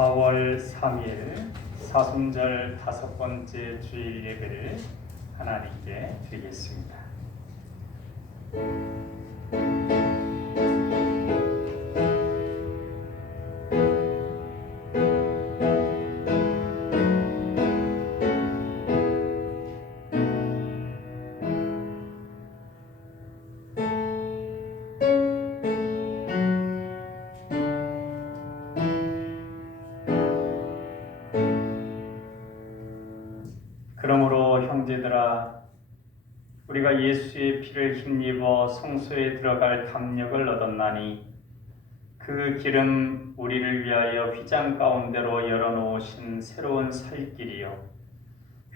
4월 3일 사순절 5번째 주일 예배를 하나님께 드리겠습니다. 그러므로 형제들아, 우리가 예수의 피를 힘입어 성소에 들어갈 담력을 얻었나니 그 길은 우리를 위하여 휘장 가운데로 열어놓으신 새로운 살 길이요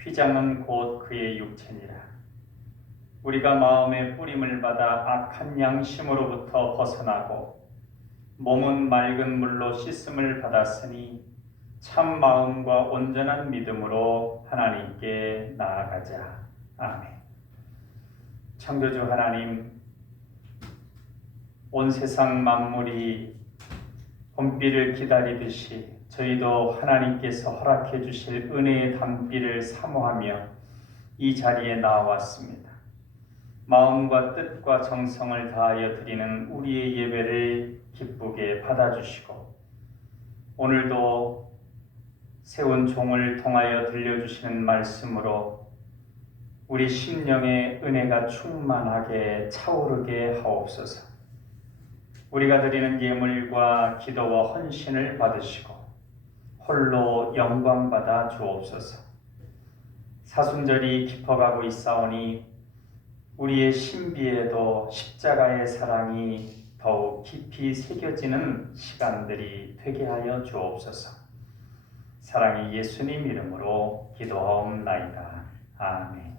휘장은 곧 그의 육체니라. 우리가 마음의 뿌림을 받아 악한 양심으로부터 벗어나고 몸은 맑은 물로 씻음을 받았으니 참 마음과 온전한 믿음으로 하나님께 나아가자. 아멘. 창조주 하나님, 온 세상 만물이 봄비를 기다리듯이 저희도 하나님께서 허락해 주실 은혜의 단비를 사모하며 이 자리에 나왔습니다. 마음과 뜻과 정성을 다하여 드리는 우리의 예배를 기쁘게 받아주시고 오늘도 세운 종을 통하여 들려주시는 말씀으로 우리 심령의 은혜가 충만하게 차오르게 하옵소서. 우리가 드리는 예물과 기도와 헌신을 받으시고 홀로 영광 받아 주옵소서. 사순절이 깊어가고 있사오니 우리의 신비에도 십자가의 사랑이 더욱 깊이 새겨지는 시간들이 되게 하여 주옵소서. 사랑의 예수님 이름으로 기도하옵나이다. 아멘.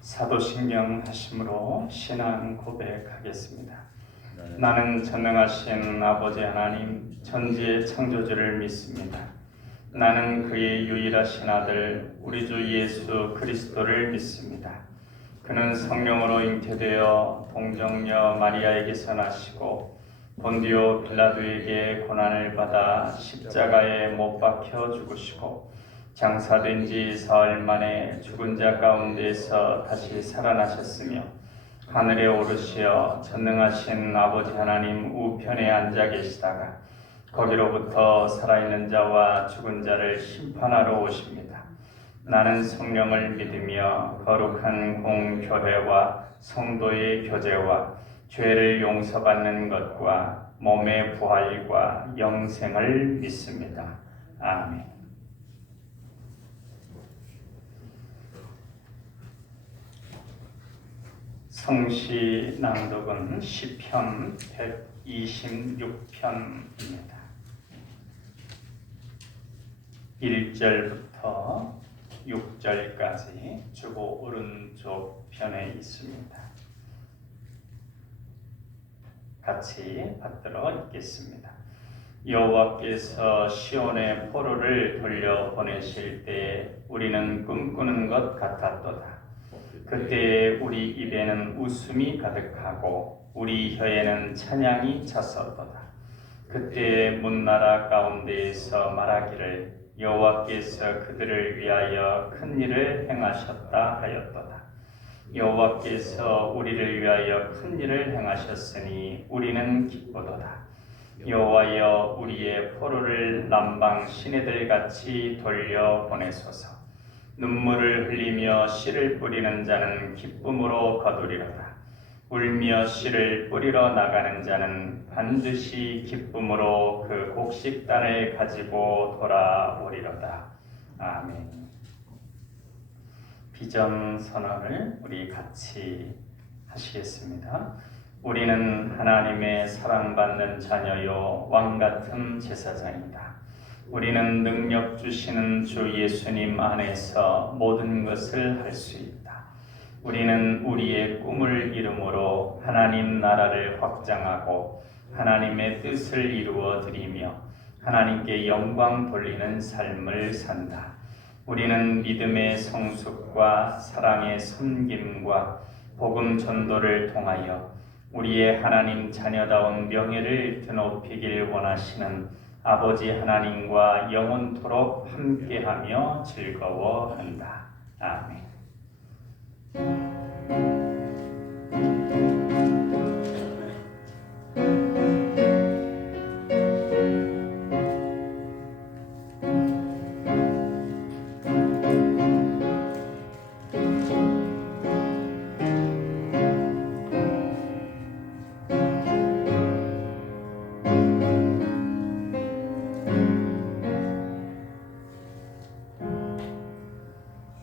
사도신경 하심으로 신앙 고백하겠습니다. 나는 전능하신 아버지 하나님, 천지의 창조주를 믿습니다. 나는 그의 유일하신 아들 우리 주 예수 그리스도를 믿습니다. 그는 성령으로 잉태되어 동정녀 마리아에게서 나시고 본디오 빌라도에게 고난을 받아 십자가에 못 박혀 죽으시고 장사된 지 사흘 만에 죽은 자 가운데서 다시 살아나셨으며 하늘에 오르시어 전능하신 아버지 하나님 우편에 앉아 계시다가 거기로부터 살아있는 자와 죽은 자를 심판하러 오십니다. 나는 성령을 믿으며 거룩한 공교회와 성도의 교제와 죄를 용서받는 것과 몸의 부활과 영생을 믿습니다. 아멘. 성시 낭독은 시편 126편입니다. 1절부터 6절까지 주보 오른쪽 편에 있습니다. 같이 받들어 읽겠습니다. 여호와께서 시온의 포로를 돌려 보내실 때 우리는 꿈꾸는 것 같았도다. 그때 우리 입에는 웃음이 가득하고 우리 혀에는 찬양이 찼었도다. 그때 문나라 가운데에서 말하기를 여호와께서 그들을 위하여 큰 일을 행하셨다 하였도다. 여호와께서 우리를 위하여 큰 일을 행하셨으니 우리는 기쁘도다. 여호와여 우리의 포로를 남방 시내들 같이 돌려 보내소서. 눈물을 흘리며 씨를 뿌리는 자는 기쁨으로 거두리로다. 울며 씨를 뿌리러 나가는 자는 반드시 기쁨으로 그 곡식단을 가지고 돌아오리로다. 아멘. 비전 선언을 우리 같이 하시겠습니다. 우리는 하나님의 사랑받는 자녀요 왕같은 제사장이다. 우리는 능력 주시는 주 예수님 안에서 모든 것을 할 수 있다. 우리는 우리의 꿈을 이루므로 하나님 나라를 확장하고 하나님의 뜻을 이루어 드리며 하나님께 영광 돌리는 삶을 산다. 우리는 믿음의 성숙과 사랑의 섬김과 복음 전도를 통하여 우리의 하나님 자녀다운 명예를 드높이길 원하시는 아버지 하나님과 영원토록 함께하며 즐거워한다. 아멘.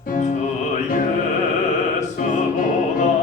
주 예수보다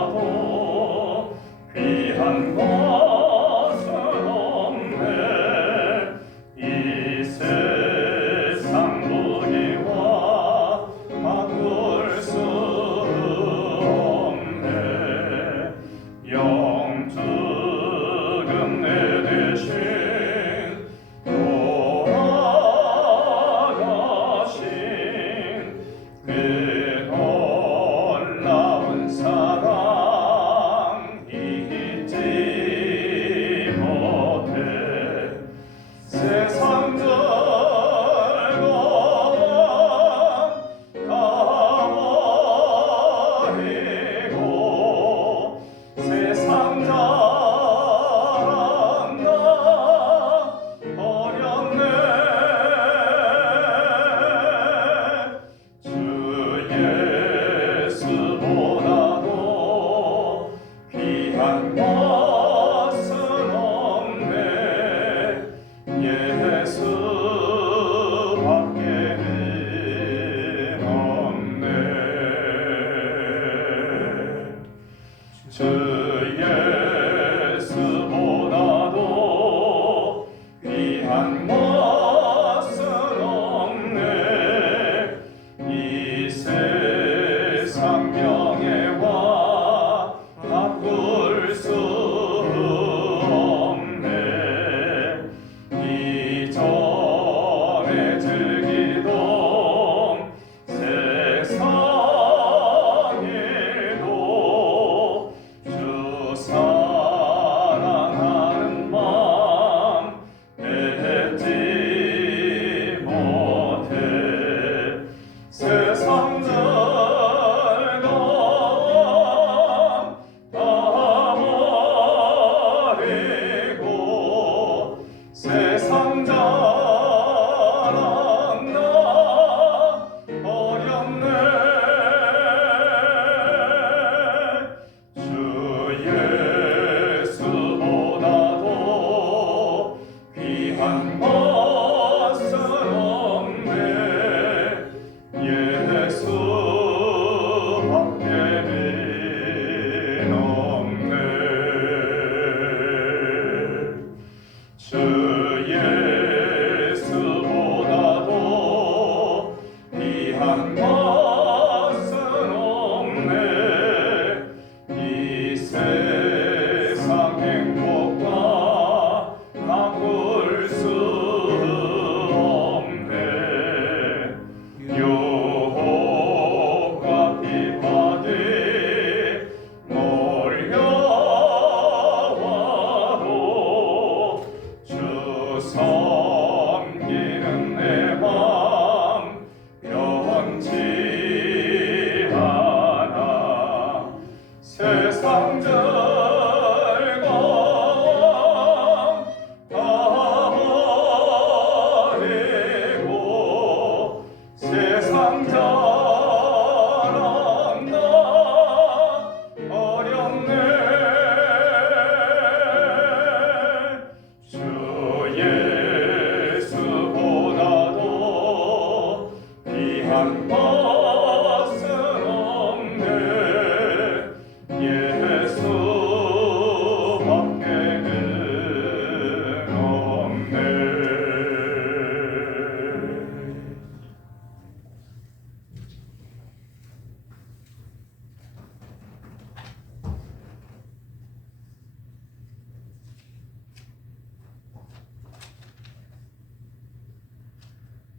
예수보다도 귀한 것은 없네. 이 세상 행복과 바꿀 수 없네. 유혹과 비판이 몰려와도 주 섬기는 내 맘 변치 않아. 세상 즐거움 다 버리고 세상 자랑 나 어렵네. 주 예수보다도 귀한 것은 없네. 예수밖에는 없네.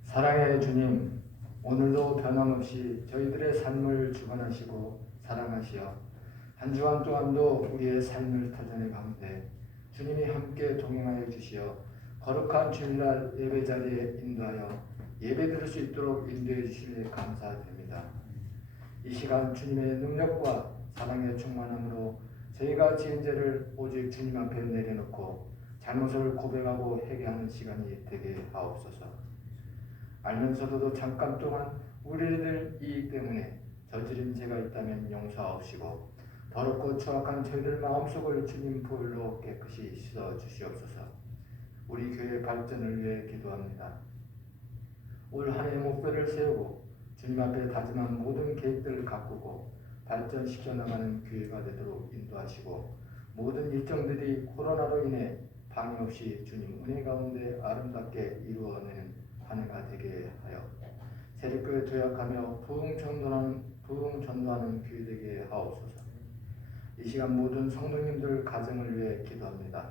사랑의 주님, 오늘도 변함없이 저희들의 삶을 주관하시고 사랑하시어 한 주간 동안도 우리의 삶을 터전해 가운데 주님이 함께 동행하여 주시어 거룩한 주일날 예배 자리에 인도하여 예배 드릴 수 있도록 인도해 주시니 감사드립니다. 이 시간 주님의 능력과 사랑의 충만함으로 저희가 지은 죄를 오직 주님 앞에 내려놓고 잘못을 고백하고 회개하는 시간이 되게 하옵소서. 알면서도 잠깐 동안 우리들 이익 때문에 저지른 죄가 있다면 용서하옵시고 더럽고 추악한 저희들 마음속을 주님 보혈로 깨끗이 씻어 주시옵소서. 우리 교회 발전을 위해 기도합니다. 올 한 해 목표를 세우고 주님 앞에 다짐한 모든 계획들을 가꾸고 발전시켜 나가는 교회가 되도록 인도하시고 모든 일정들이 코로나로 인해 방해 없이 주님 은혜 가운데 아름답게 이루어내는 한 해가 되게 하여 세력교회 도약하며 부흥 전도하는 교회 되게 하옵소서. 이 시간 모든 성도님들 가정을 위해 기도합니다.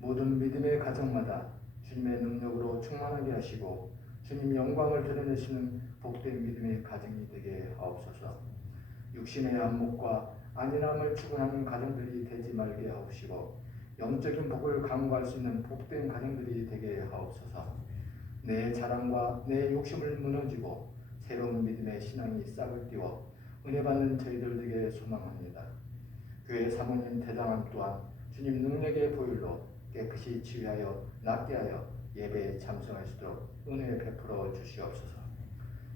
모든 믿음의 가정마다 주님의 능력으로 충만하게 하시고 주님 영광을 드러내시는 복된 믿음의 가정이 되게 하옵소서. 육신의 안목과 안일함을 추구하는 가정들이 되지 말게 하옵시고 영적인 복을 강구할 수 있는 복된 가정들이 되게 하옵소서. 내 자랑과 내 욕심을 무너지고 새로운 믿음의 신앙이 싹을 띄워 은혜 받는 저희들 되게 소망합니다. 교회 사모님 대장암 또한 주님 능력의 보혈로 깨끗이 치유하여 낫게 하여 예배에 참석할 수 있도록 은혜 베풀어 주시옵소서.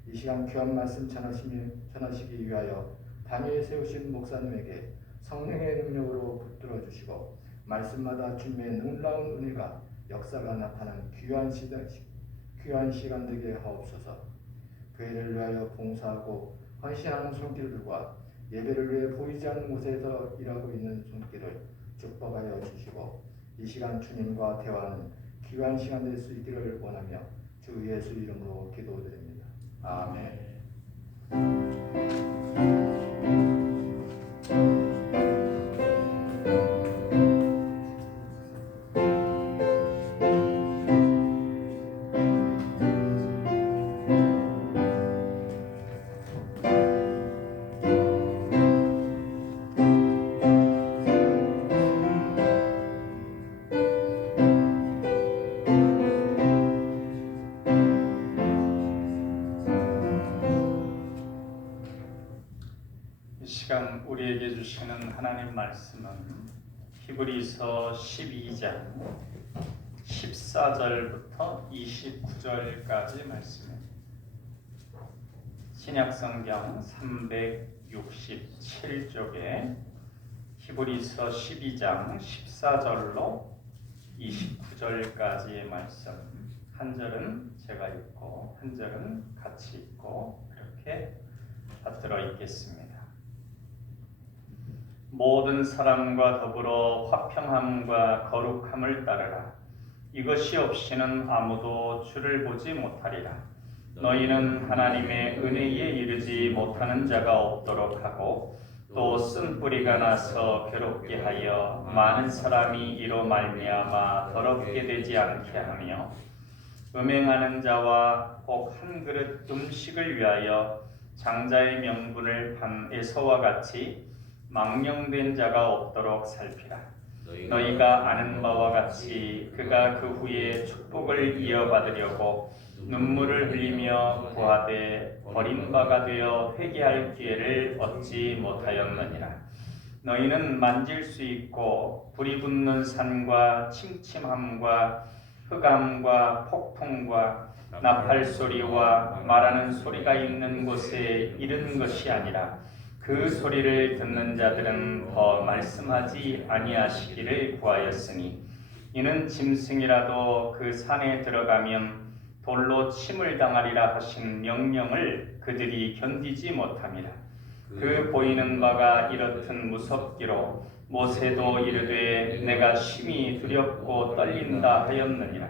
이 시간 귀한 말씀 전하시기 위하여 단위에 세우신 목사님에게 성령의 능력으로 붙들어 주시고 말씀마다 주님의 놀라운 은혜가 역사가 나타나는 귀한 시간 되게 하옵소서. 교회를 위하여 봉사하고 헌신하는 손길들과 예배를 위해 보이지 않는 곳에서 일하고 있는 손길을 축복하여 주시고 이 시간 주님과 대화하는 귀한 시간 될 수 있기를 원하며 주 예수 이름으로 기도드립니다. 아멘. 이 시간 우리에게 주시는 하나님 말씀은 히브리서 12장 14절부터 29절까지 말씀입니다. 신약성경 367쪽에 히브리서 12장 14절로 29절까지의 말씀, 한 절은 제가 읽고 한 절은 같이 읽고 이렇게 받들어 있겠습니다. 모든 사람과 더불어 화평함과 거룩함을 따르라. 이것이 없이는 아무도 주를 보지 못하리라. 너희는 하나님의 은혜에 이르지 못하는 자가 없도록 하고 또 쓴뿌리가 나서 괴롭게 하여 많은 사람이 이로 말미암아 더럽게 되지 않게 하며 음행하는 자와 꼭 한 그릇 음식을 위하여 장자의 명분을 판 에서와 같이 망령된 자가 없도록 살피라. 너희가 아는 바와 같이 그가 그 후에 축복을 이어받으려고 눈물을 흘리며 구하되 버림바가 되어 회개할 기회를 얻지 못하였느니라. 너희는 만질 수 있고 불이 붙는 산과 침침함과 흑암과 폭풍과 나팔 소리와 말하는 소리가 있는 곳에 이른 것이 아니라 그 소리를 듣는 자들은 더 말씀하지 아니하시기를 구하였으니 이는 짐승이라도 그 산에 들어가면 돌로 침을 당하리라 하신 명령을 그들이 견디지 못함이라. 그 보이는 바가 이렇듯 무섭기로 모세도 이르되 내가 심히 두렵고 떨린다 하였느니라.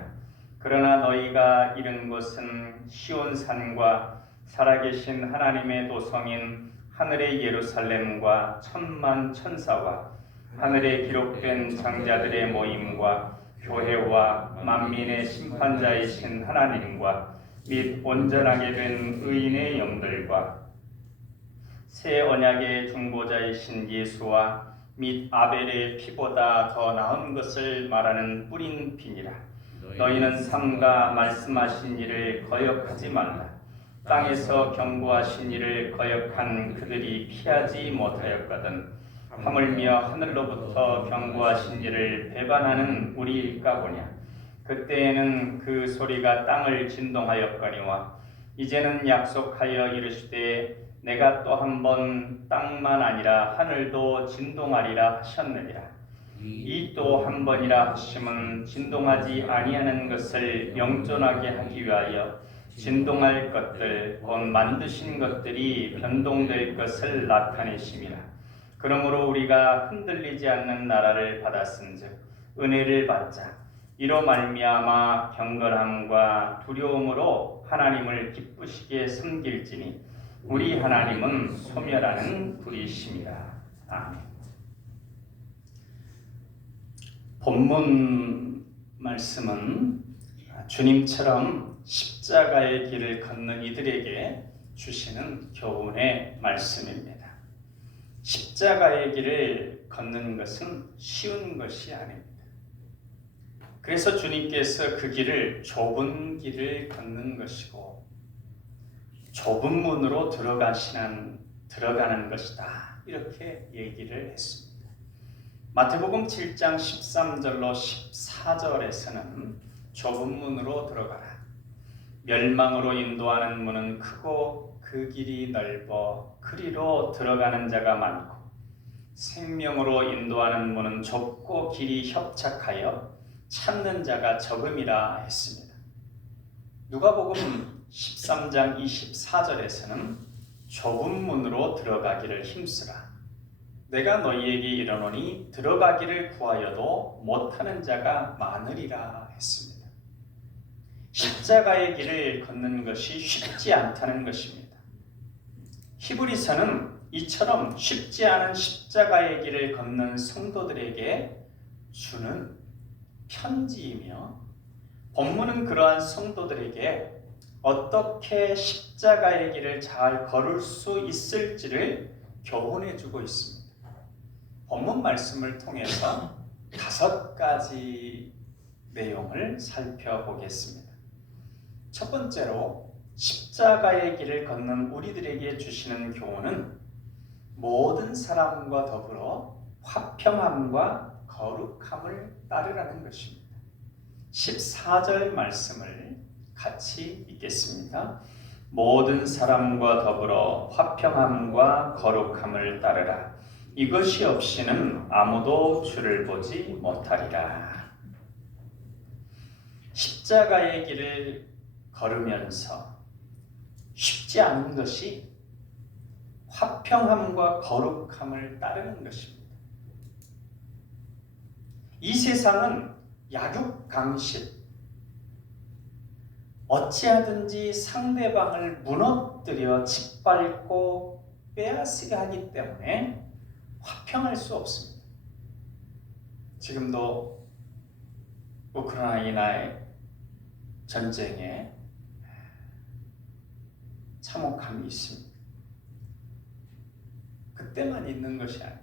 그러나 너희가 이른 곳은 시온산과 살아계신 하나님의 도성인 하늘의 예루살렘과 천만 천사와 하늘에 기록된 장자들의 모임과 교회와 만민의 심판자이신 하나님과 및 온전하게 된 의인의 영들과 새 언약의 중보자이신 예수와 및 아벨의 피보다 더 나은 것을 말하는 뿌린 비니라. 너희는 삼가 말씀하신 일을 거역하지 말라. 땅에서 경고하신 일을 거역한 그들이 피하지 못하였거든 하물며 하늘로부터 경고하신 일을 배반하는 우리일까 보냐. 그때에는 그 소리가 땅을 진동하였거니와 이제는 약속하여 이르시되 내가 또 한 번 땅만 아니라 하늘도 진동하리라 하셨느니라. 이 또 한 번이라 하심은 진동하지 아니하는 것을 영존하게 하기 위하여 진동할 것들 곧 만드신 것들이 변동될 것을 나타내심이라. 그러므로 우리가 흔들리지 않는 나라를 받았은즉 은혜를 받자. 이로 말미암아 경건함과 두려움으로 하나님을 기쁘시게 섬길지니 우리 하나님은 소멸하는 불이심이라. 아멘. 본문 말씀은 주님처럼 십자가의 길을 걷는 이들에게 주시는 교훈의 말씀입니다. 십자가의 길을 걷는 것은 쉬운 것이 아닙니다. 그래서 주님께서 그 길을 좁은 길을 걷는 것이고 좁은 문으로 들어가는 것이다. 이렇게 얘기를 했습니다. 마태복음 7장 13절로 14절에서는 좁은 문으로 들어가라. 멸망으로 인도하는 문은 크고 그 길이 넓어 그리로 들어가는 자가 많고 생명으로 인도하는 문은 좁고 길이 협착하여 찾는 자가 적음이라 했습니다. 누가복음 13장 24절에서는 좁은 문으로 들어가기를 힘쓰라. 내가 너희에게 이르노니 들어가기를 구하여도 못하는 자가 많으리라 했습니다. 십자가의 길을 걷는 것이 쉽지 않다는 것입니다. 히브리서는 이처럼 쉽지 않은 십자가의 길을 걷는 성도들에게 주는 편지이며 본문은 그러한 성도들에게 어떻게 십자가의 길을 잘 걸을 수 있을지를 교훈해 주고 있습니다. 본문 말씀을 통해서 5가지 내용을 살펴보겠습니다. 첫 번째로 십자가의 길을 걷는 우리들에게 주시는 교훈은 모든 사람과 더불어 화평함과 거룩함을 따르라는 것입니다. 14절 말씀을 같이 읽겠습니다. 모든 사람과 더불어 화평함과 거룩함을 따르라. 이것이 없이는 아무도 주를 보지 못하리라. 십자가의 길을 걸으면서 쉽지 않은 것이 화평함과 거룩함을 따르는 것입니다. 이 세상은 약육강식, 어찌하든지 상대방을 무너뜨려 짓밟고 빼앗으게 하기 때문에 화평할 수 없습니다. 지금도 우크라이나의 전쟁에 참혹함이 있습니다. 그때만 있는 것이 아니고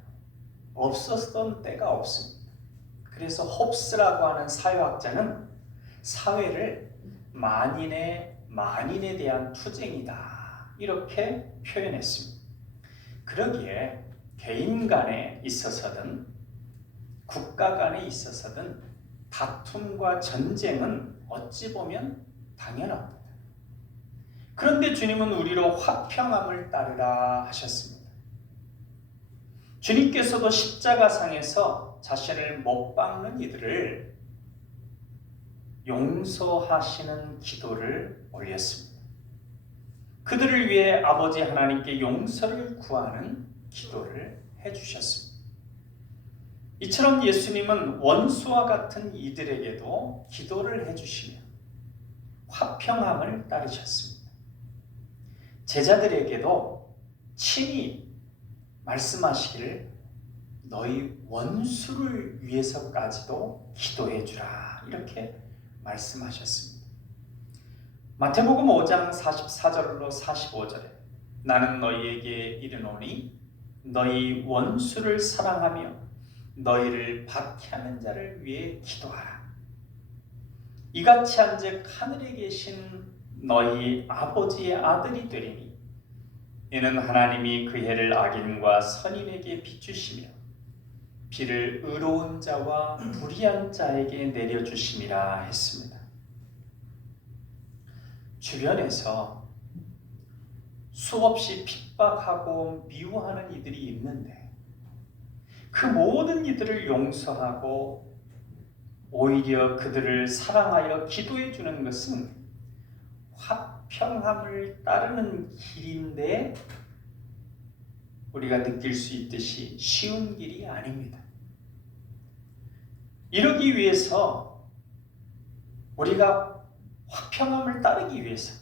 없었던 때가 없습니다. 그래서 홉스라고 하는 사회학자는 사회를 만인에 대한 투쟁이다 이렇게 표현했습니다. 그러기에 개인 간에 있어서든 국가 간에 있어서든 다툼과 전쟁은 어찌 보면 당연합니다. 그런데 주님은 우리로 화평함을 따르라 하셨습니다. 주님께서도 십자가상에서 자신을 못 박는 이들을 용서하시는 기도를 올렸습니다. 그들을 위해 아버지 하나님께 용서를 구하는 기도를 해주셨습니다. 이처럼 예수님은 원수와 같은 이들에게도 기도를 해주시며 화평함을 따르셨습니다. 제자들에게도 친히 말씀하시기를 너희 원수를 위해서까지도 기도해 주라 이렇게 말씀하셨습니다. 마태복음 5장 44절로 45절에 나는 너희에게 이르노니 너희 원수를 사랑하며 너희를 박해하는 자를 위해 기도하라. 이같이 한즉 하늘에 계신 너희 아버지의 아들이 되리니 이는 하나님이 그 해를 악인과 선인에게 비추시며 비를 의로운 자와 불의한 자에게 내려주심이라 했습니다. 주변에서 수없이 핍박하고 미워하는 이들이 있는데 그 모든 이들을 용서하고 오히려 그들을 사랑하여 기도해 주는 것은 화평함을 따르는 길인데 우리가 느낄 수 있듯이 쉬운 길이 아닙니다. 이러기 위해서 우리가 화평함을 따르기 위해서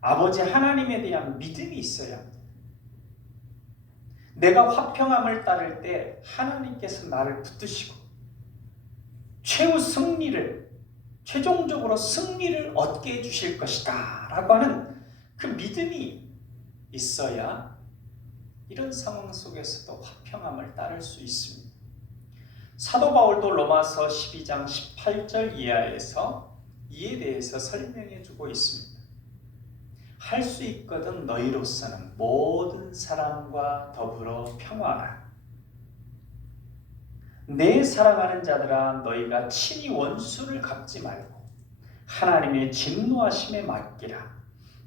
아버지 하나님에 대한 믿음이 있어야 합니다. 내가 화평함을 따를 때 하나님께서 나를 붙드시고 최종적으로 승리를 얻게 해주실 것이다 라고 하는 그 믿음이 있어야 이런 상황 속에서도 화평함을 따를 수 있습니다. 사도 바울도 로마서 12장 18절 이하에서 이에 대해서 설명해 주고 있습니다. 할 수 있거든 너희로서는 모든 사람과 더불어 평화하라. 내 사랑하는 자들아 너희가 친히 원수를 갚지 말고 하나님의 진노하심에 맡기라.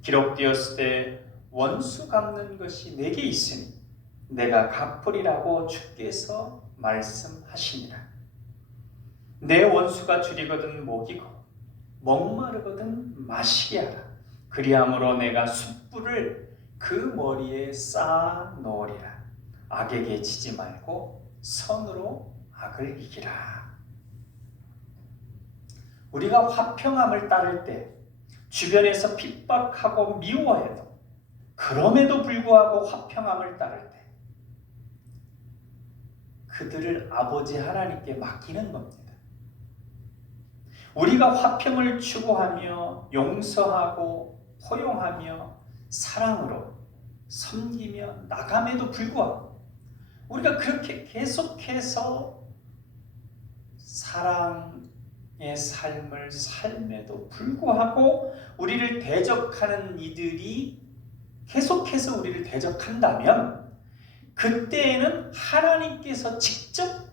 기록되었을 때 원수 갚는 것이 내게 있으니 내가 갚으리라고 주께서 말씀하시니라. 내 원수가 줄이거든 먹이고 목마르거든 마시게 하라. 그리함으로 내가 숯불을 그 머리에 쌓아 놓으리라. 악에게 지지 말고 선으로 악을 이기라. 우리가 화평함을 따를 때 주변에서 핍박하고 미워해도 그럼에도 불구하고 화평함을 따를 때 그들을 아버지 하나님께 맡기는 겁니다. 우리가 화평을 추구하며 용서하고 포용하며 사랑으로 섬기며 나감에도 불구하고 우리가 그렇게 계속해서 사랑의 삶을 삶에도 불구하고 우리를 대적하는 이들이 계속해서 우리를 대적한다면 그때에는 하나님께서 직접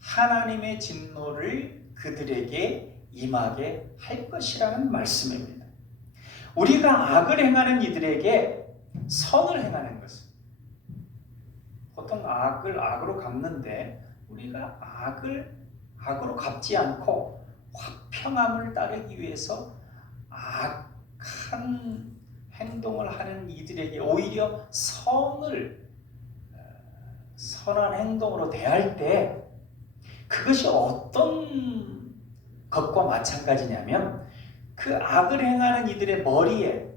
하나님의 진노를 그들에게 임하게 할 것이라는 말씀입니다. 우리가 악을 행하는 이들에게 선을 행하는 것은 보통 악을 악으로 갚는데 우리가 악을 악으로 갚지 않고 화평함을 따르기 위해서 악한 행동을 하는 이들에게 오히려 선한 행동으로 대할 때 그것이 어떤 것과 마찬가지냐면 그 악을 행하는 이들의 머리에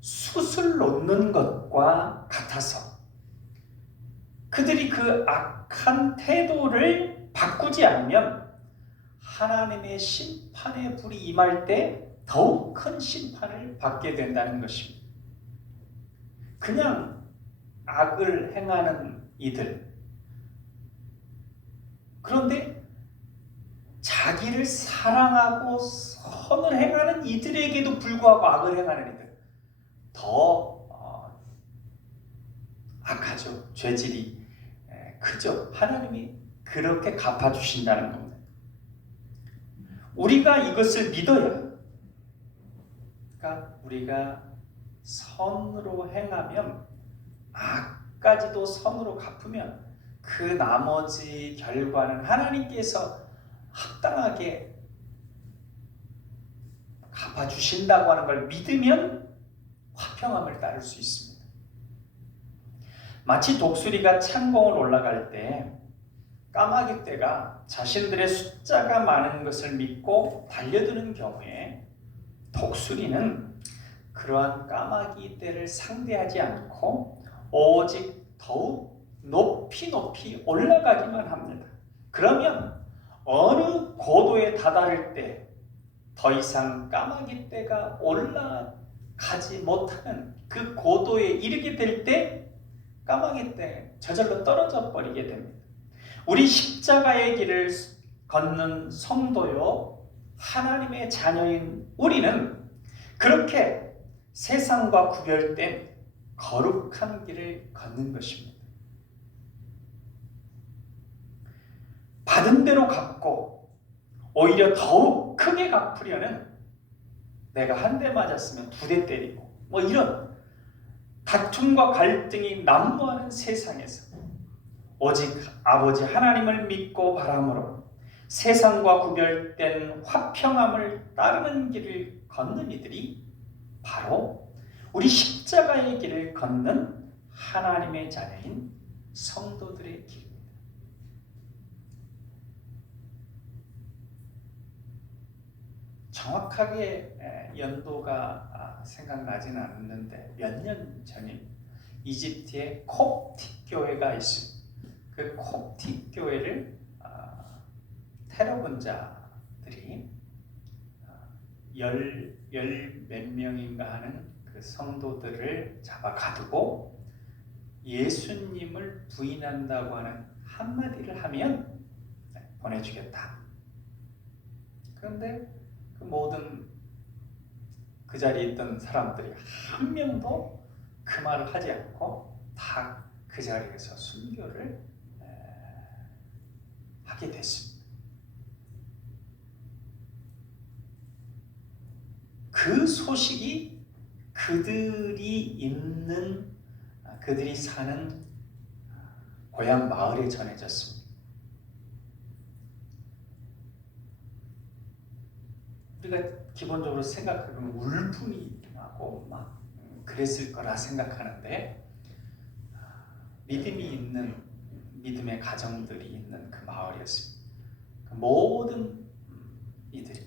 숯을 놓는 것과 같아서 그들이 그 악한 태도를 바꾸지 않으면 하나님의 심판의 불이 임할 때 더욱 큰 심판을 받게 된다는 것입니다. 그냥 악을 행하는 이들, 그런데 자기를 사랑하고 선을 행하는 이들에게도 불구하고 악을 행하는 이들, 더 악하죠. 죄질이 크죠. 하나님이 그렇게 갚아주신다는 겁니다. 우리가 이것을 믿어야, 그러니까 우리가 선으로 행하면, 악까지도 선으로 갚으면 그 나머지 결과는 하나님께서 합당하게 갚아주신다고 하는 걸 믿으면 화평함을 따를 수 있습니다. 마치 독수리가 창공을 올라갈 때 까마귀 떼가 자신들의 숫자가 많은 것을 믿고 달려드는 경우에 독수리는 그러한 까마귀 떼를 상대하지 않고 오직 더욱 높이 올라가기만 합니다. 그러면 어느 고도에 다다를 때 더 이상 까마귀 떼가 올라가지 못하는 그 고도에 이르게 될 때 까마귀 떼 저절로 떨어져 버리게 됩니다. 우리 십자가의 길을 걷는 성도요, 하나님의 자녀인 우리는 그렇게 세상과 구별된 거룩한 길을 걷는 것입니다. 받은 대로 갚고 오히려 더욱 크게 갚으려는, 내가 한 대 맞았으면 2대 때리고 뭐 이런 다툼과 갈등이 난무하는 세상에서 오직 아버지 하나님을 믿고 바람으로 세상과 구별된 화평함을 따르는 길을 걷는 이들이 바로 우리 십자가의 길을 걷는 하나님의 자녀인 성도들의 길입니다. 정확하게 연도가 생각나지는 않는데 몇 년 전인 이집트에 콥틱 교회가 있습니다. 그 콥틱 교회를 테러군자들이 열 몇 명인가 하는 그 성도들을 잡아 가두고 예수님을 부인한다고 하는 한마디를 하면 보내주겠다. 그런데 그 모든 그 자리에 있던 사람들이 한 명도 그 말을 하지 않고 다 그 자리에서 순교를 하게 됐습니다. 그 소식이 그들이 사는 고향 마을에 전해졌습니다. 우리가 기본적으로 생각하면 울분이 나고 막 그랬을 거라 생각하는데, 믿음이 있는 믿음의 가정들이 있는 그 마을이었습니다. 그 모든 이들이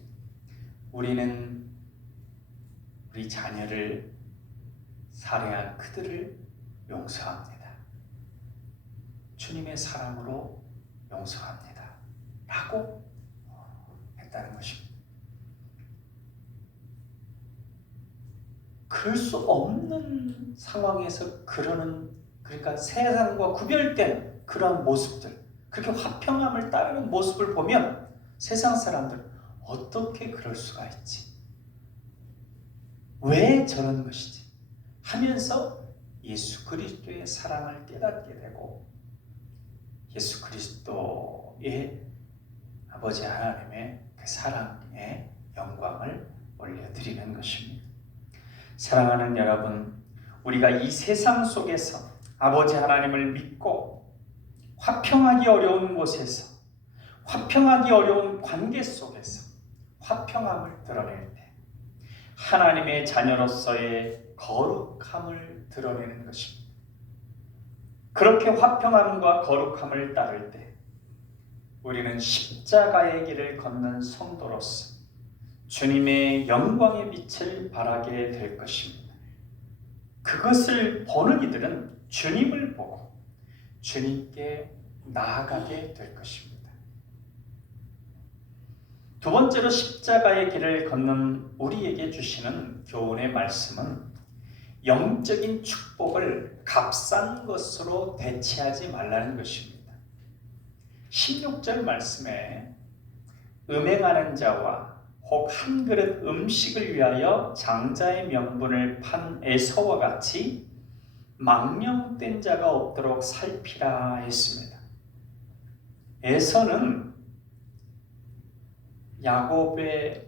우리는 우리 자녀를 살해한 그들을 용서합니다. 주님의 사랑으로 용서합니다. 라고 했다는 것입니다. 그럴 수 없는 상황에서 그러니까 세상과 구별된 그런 모습들, 그렇게 화평함을 따르는 모습을 보면 세상 사람들 어떻게 그럴 수가 있지? 왜 저런 것이지? 하면서 예수 그리스도의 사랑을 깨닫게 되고 예수 그리스도의 아버지 하나님의 그 사랑의 영광을 올려드리는 것입니다. 사랑하는 여러분, 우리가 이 세상 속에서 아버지 하나님을 믿고 화평하기 어려운 곳에서, 화평하기 어려운 관계 속에서 화평함을 드러낼 때 하나님의 자녀로서의 거룩함을 드러내는 것입니다. 그렇게 화평함과 거룩함을 따를 때 우리는 십자가의 길을 걷는 성도로서 주님의 영광의 빛을 발하게 될 것입니다. 그것을 보는 이들은 주님을 보고 주님께 나아가게 될 것입니다. 두 번째로 십자가의 길을 걷는 우리에게 주시는 교훈의 말씀은 영적인 축복을 값싼 것으로 대체하지 말라는 것입니다. 16절 말씀에 음행하는 자와 혹 한 그릇 음식을 위하여 장자의 명분을 판 에서와 같이 망령된 자가 없도록 살피라 했습니다. 에서는 야곱의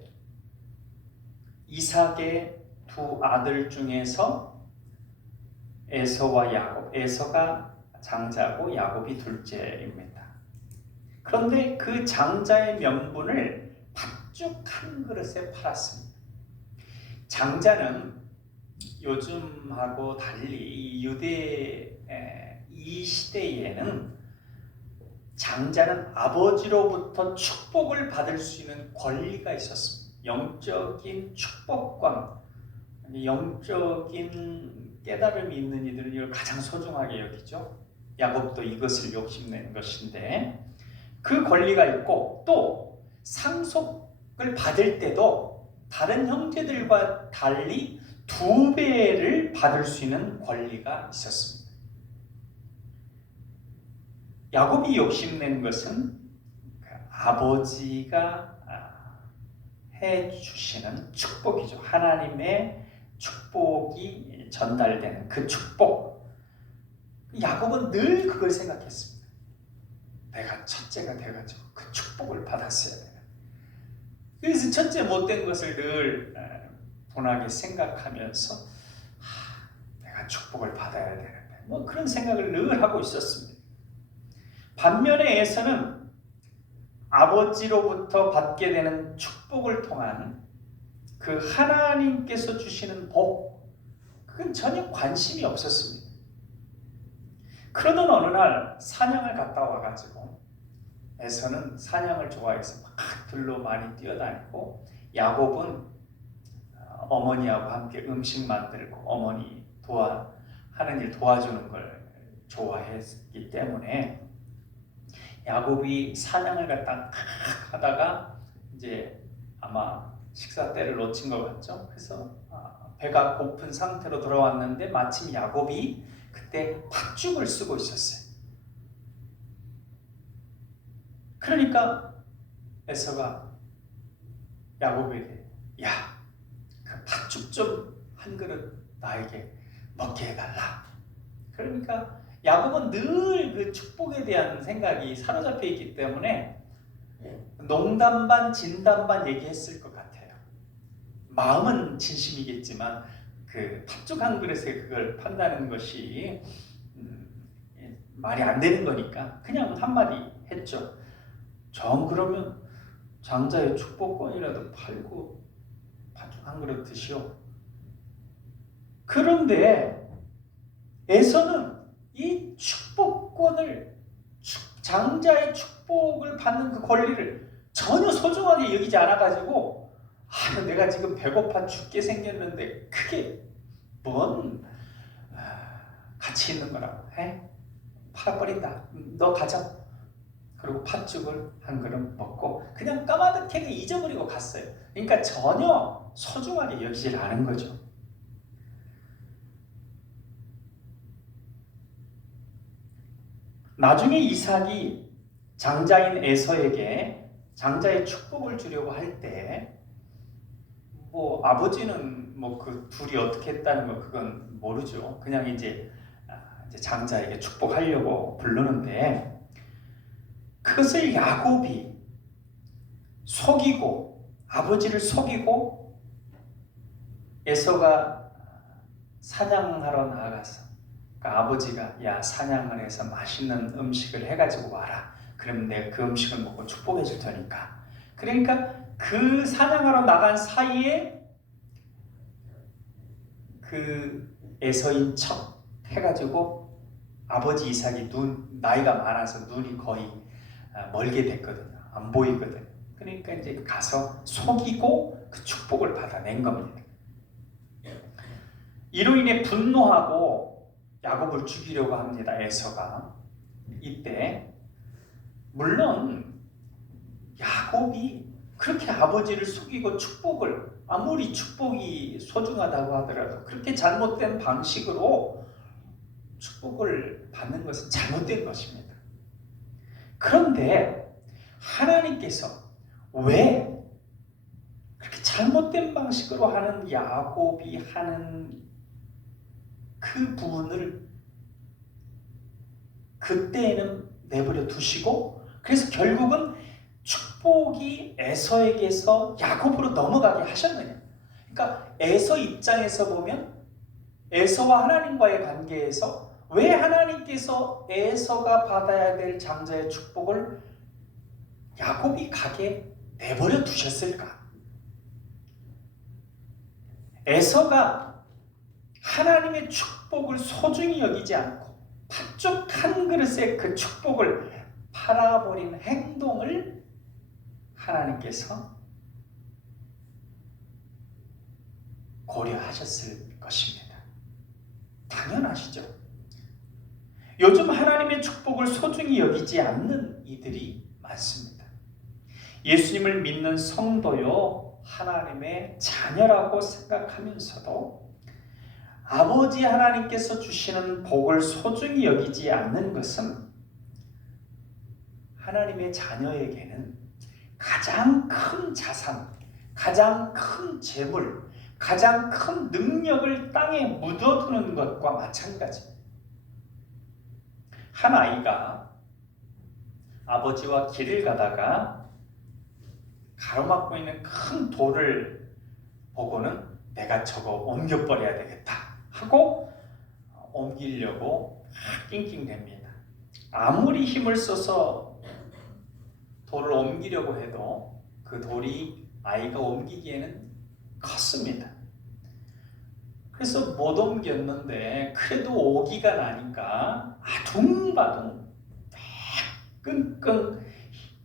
이삭의 두 아들 중에서 에서와 야곱, 에서가 장자고 야곱이 둘째입니다. 그런데 그 장자의 명분을 팥죽 한 그릇에 팔았습니다. 장자는 요즘하고 달리 유대 이 시대에는 장자는 아버지로부터 축복을 받을 수 있는 권리가 있었습니다. 영적인 축복권, 영적인 깨달음이 있는 이들은 이걸 가장 소중하게 여기죠. 야곱도 이것을 욕심낸 것인데 그 권리가 있고 또 상속을 받을 때도 다른 형제들과 달리 2배를 받을 수 있는 권리가 있었습니다. 야곱이 욕심낸 것은 아버지가 해주시는 축복이죠. 하나님의 축복이 전달되는 그 축복. 야곱은 늘 그걸 생각했습니다. 내가 첫째가 돼가지고 그 축복을 받았어야 되는. 그래서 첫째 못된 것을 늘 분하게 생각하면서 내가 축복을 받아야 되는데 뭐 그런 생각을 늘 하고 있었습니다. 반면에 에서는 아버지로부터 받게 되는 축복을 통한 그 하나님께서 주시는 복, 그건 전혀 관심이 없었습니다. 그러던 어느 날 사냥을 갔다 와가지고 에서는 사냥을 좋아해서 막 들로 많이 뛰어다니고 야곱은 어머니하고 함께 음식 만들고 어머니 하는 일 도와주는 걸 좋아했기 때문에 야곱이 사냥을 갔다 하다가 이제 아마 식사 때를 놓친 것 같죠. 그래서 배가 고픈 상태로 돌아왔는데 마침 야곱이 그때 팥죽을 쓰고 있었어요. 그러니까 에서가 야곱에게 그 팥죽 좀 한 그릇 나에게 먹게 해달라. 그러니까 야곱은 늘 그 축복에 대한 생각이 사로잡혀 있기 때문에 농담 반 진담 반 얘기했을 것 같아요. 마음은 진심이겠지만 그 팥죽 한 그릇에 그걸 판다는 것이 말이 안 되는 거니까 그냥 한마디 했죠. 정 그러면 장자의 축복권이라도 팔고 팥죽 한 그릇 드시오. 그런데 에서는 이 축복권을 장자의 축복을 받는 그 권리를 전혀 소중하게 여기지 않아가지고 내가 지금 배고파 죽게 생겼는데 그게 뭔 가치 있는 거라고 해? 팔아버린다. 너 가져. 그리고 팥죽을 한 그릇 먹고 그냥 까마득하게 잊어버리고 갔어요. 그러니까 전혀 소중하게 여기질 않은 거죠. 나중에 이삭이 장자인 에서에게 장자의 축복을 주려고 할 때 뭐 아버지는 뭐 그 둘이 어떻게 했다는 거 그건 모르죠. 그냥 이제 장자에게 축복하려고 부르는데 그것을 야곱이 속이고 아버지를 속이고 에서가 사냥하러 나아가서 그러니까 아버지가 야 사냥을 해서 맛있는 음식을 해가지고 와라. 그럼 내가 그 음식을 먹고 축복해 줄 테니까. 그러니까 그 사냥하러 나간 사이에 그 에서인 척 해가지고 아버지 이삭이 나이가 많아서 눈이 거의 멀게 됐거든요. 안 보이거든요. 그러니까 이제 가서 속이고 그 축복을 받아낸 겁니다. 이로 인해 분노하고 야곱을 죽이려고 합니다. 에서가. 이때 물론 야곱이 그렇게 아버지를 속이고 축복을, 아무리 축복이 소중하다고 하더라도 그렇게 잘못된 방식으로 축복을 받는 것은 잘못된 것입니다. 그런데 하나님께서 왜 그렇게 잘못된 방식으로 하는 야곱이 하는 그 부분을 그때에는 내버려 두시고, 그래서 결국은 축복이 에서에게서 야곱으로 넘어가게 하셨느냐? 그러니까 에서 입장에서 보면 에서와 하나님과의 관계에서 왜 하나님께서 에서가 받아야 될 장자의 축복을 야곱이 가게 내버려 두셨을까? 에서가 하나님의 축복을 소중히 여기지 않고 팥죽 한 그릇의 그 축복을 팔아버린 행동을 하나님께서 고려하셨을 것입니다. 당연하시죠. 요즘 하나님의 축복을 소중히 여기지 않는 이들이 많습니다. 예수님을 믿는 성도요, 하나님의 자녀라고 생각하면서도 아버지 하나님께서 주시는 복을 소중히 여기지 않는 것은 하나님의 자녀에게는 가장 큰 자산, 가장 큰 재물, 가장 큰 능력을 땅에 묻어두는 것과 마찬가지입니다. 한 아이가 아버지와 길을 가다가 가로막고 있는 큰 돌을 보고는 내가 저거 옮겨버려야 되겠다 하고 옮기려고 낑낑댑니다. 아무리 힘을 써서 돌을 옮기려고 해도 그 돌이 아이가 옮기기에는 컸습니다. 그래서 못 옮겼는데 그래도 오기가 나니까 아둥바둥 끙끙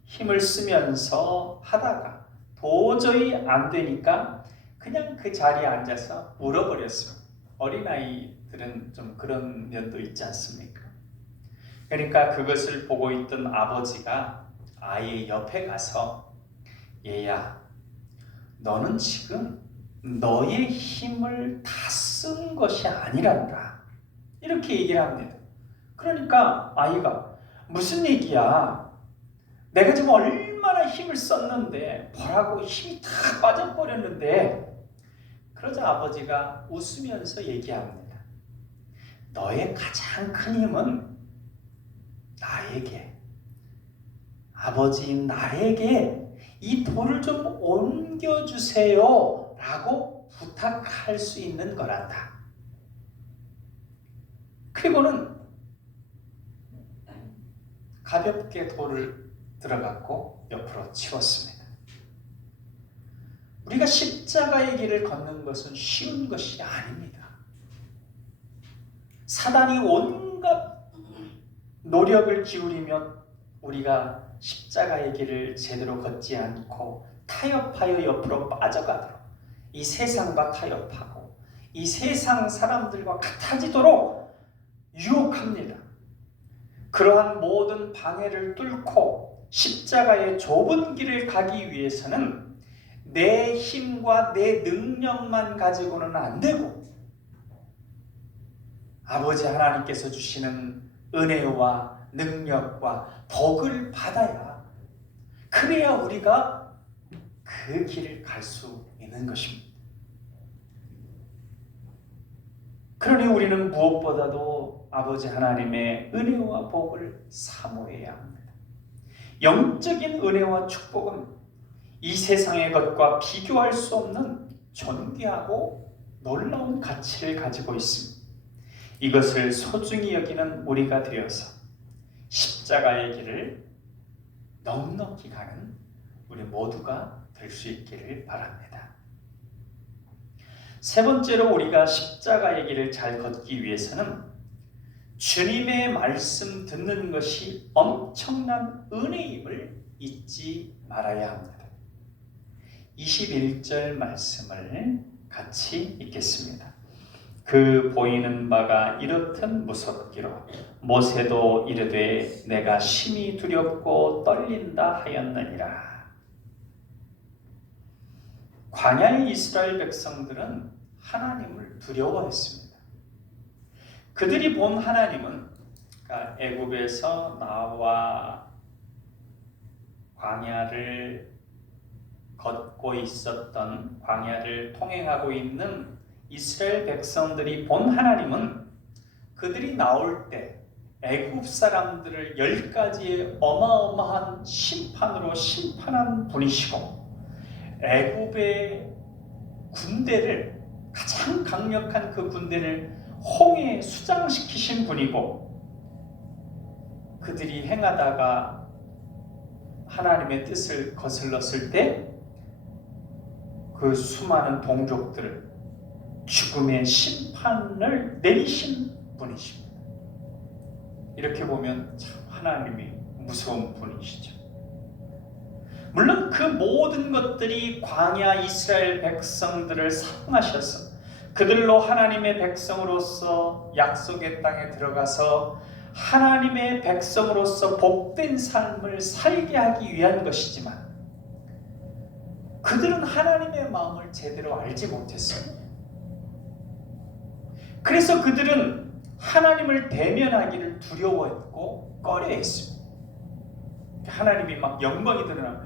힘을 쓰면서 하다가 도저히 안 되니까 그냥 그 자리에 앉아서 울어버렸어요. 어린아이들은 좀 그런 면도 있지 않습니까? 그러니까 그것을 보고 있던 아버지가 아이의 옆에 가서 얘야, 너는 지금 너의 힘을 다 쓴 것이 아니란다. 이렇게 얘기를 합니다. 그러니까 아이가 무슨 얘기야? 내가 지금 얼마나 힘을 썼는데 보라고 힘이 다 빠져버렸는데. 그러자 아버지가 웃으면서 얘기합니다. 너의 가장 큰 힘은 나에게, 아버지인 나에게 이 돌을 좀 옮겨주세요 라고 부탁할 수 있는 거란다. 그리고는 가볍게 돌을 들어갔고 옆으로 치웠습니다. 우리가 십자가의 길을 걷는 것은 쉬운 것이 아닙니다. 사단이 온갖 노력을 기울이며 우리가 십자가의 길을 제대로 걷지 않고 타협하여 옆으로 빠져가도록, 이 세상과 타협하고 이 세상 사람들과 같아지도록 유혹합니다. 그러한 모든 방해를 뚫고 십자가의 좁은 길을 가기 위해서는 내 힘과 내 능력만 가지고는 안 되고 아버지 하나님께서 주시는 은혜와 능력과 복을 받아야, 그래야 우리가 그 길을 갈 수 있는 것입니다. 그러니 우리는 무엇보다도 아버지 하나님의 은혜와 복을 사모해야 합니다. 영적인 은혜와 축복은 이 세상의 것과 비교할 수 없는 존귀하고 놀라운 가치를 가지고 있습니다. 이것을 소중히 여기는 우리가 되어서 십자가의 길을 넉넉히 가는 우리 모두가 될 수 있기를 바랍니다. 세 번째로 우리가 십자가의 길을 잘 걷기 위해서는 주님의 말씀 듣는 것이 엄청난 은혜임을 잊지 말아야 합니다. 21절 말씀을 같이 읽겠습니다. 그 보이는 바가 이렇듯 무섭기로 모세도 이르되 내가 심히 두렵고 떨린다 하였느니라. 광야의 이스라엘 백성들은 하나님을 두려워했습니다. 그들이 본 하나님은 그러니까 애굽에서 나와 광야를 걷고 있었던, 광야를 통행하고 있는 이스라엘 백성들이 본 하나님은 그들이 나올 때 애굽 사람들을 10가지의 어마어마한 심판으로 심판한 분이시고, 애굽의 군대를, 가장 강력한 그 군대를 홍해에 수장시키신 분이고, 그들이 행하다가 하나님의 뜻을 거슬렀을 때 그 수많은 동족들을 죽음의 심판을 내리신 분이십니다. 이렇게 보면 참 하나님이 무서운 분이시죠. 물론 그 모든 것들이 광야 이스라엘 백성들을 사랑하셔서 그들로 하나님의 백성으로서 약속의 땅에 들어가서 하나님의 백성으로서 복된 삶을 살게 하기 위한 것이지만, 그들은 하나님의 마음을 제대로 알지 못했습니다. 그래서 그들은 하나님을 대면하기를 두려워했고 꺼려했습니다. 하나님이 막 영광이 드러나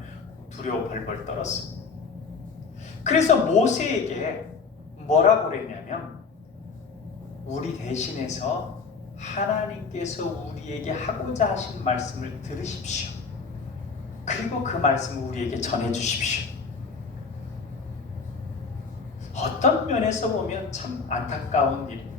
두려워 벌벌 떨었습니다. 그래서 모세에게 뭐라고 그랬냐면, 우리 대신해서 하나님께서 우리에게 하고자 하신 말씀을 들으십시오. 그리고 그 말씀을 우리에게 전해 주십시오. 어떤 면에서 보면 참 안타까운 일입니다.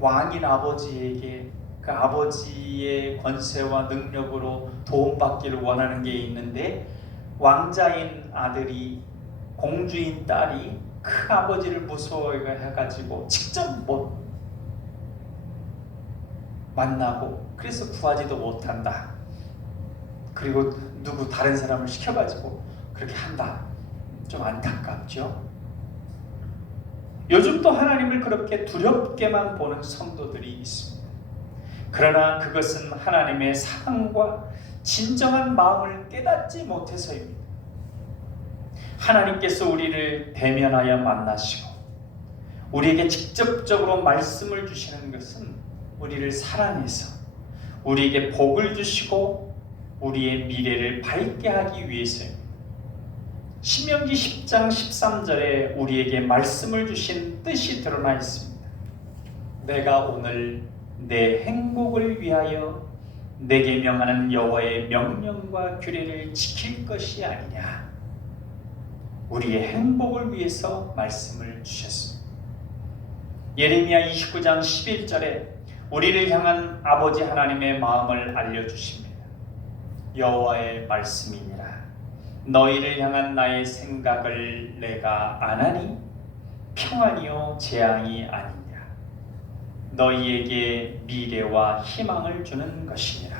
왕인 아버지에게 그 아버지의 권세와 능력으로 도움받기를 원하는 게 있는데, 왕자인 아들이, 공주인 딸이 그 아버지를 무서워해가지고 직접 못 만나고, 그래서 구하지도 못한다. 그리고 누구 다른 사람을 시켜가지고 그렇게 한다. 좀 안타깝죠. 요즘도 하나님을 그렇게 두렵게만 보는 성도들이 있습니다. 그러나 그것은 하나님의 사랑과 진정한 마음을 깨닫지 못해서입니다. 하나님께서 우리를 대면하여 만나시고 우리에게 직접적으로 말씀을 주시는 것은 우리를 사랑해서 우리에게 복을 주시고 우리의 미래를 밝게 하기 위해서입니다. 신명기 10장 13절에 우리에게 말씀을 주신 뜻이 드러나 있습니다. 내가 오늘 내 행복을 위하여 내게 명하는 여호와의 명령과 규례를 지킬 것이 아니냐. 우리의 행복을 위해서 말씀을 주셨습니다. 예레미야 29장 11절에 우리를 향한 아버지 하나님의 마음을 알려주십니다. 여호와의 말씀이니라. 너희를 향한 나의 생각을 내가 아나니 평안이요 재앙이 아니냐. 너희에게 미래와 희망을 주는 것이니라.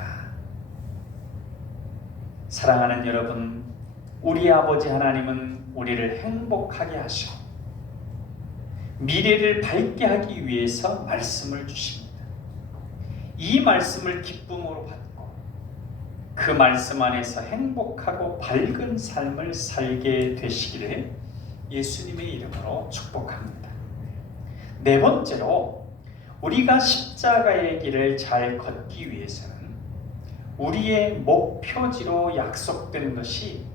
사랑하는 여러분, 우리 아버지 하나님은 우리를 행복하게 하시고 미래를 밝게 하기 위해서 말씀을 주십니다. 이 말씀을 기쁨으로 받고 그 말씀 안에서 행복하고 밝은 삶을 살게 되시기를 예수님의 이름으로 축복합니다. 네 번째로, 우리가 십자가의 길을 잘 걷기 위해서는 우리의 목표지로 약속된 것이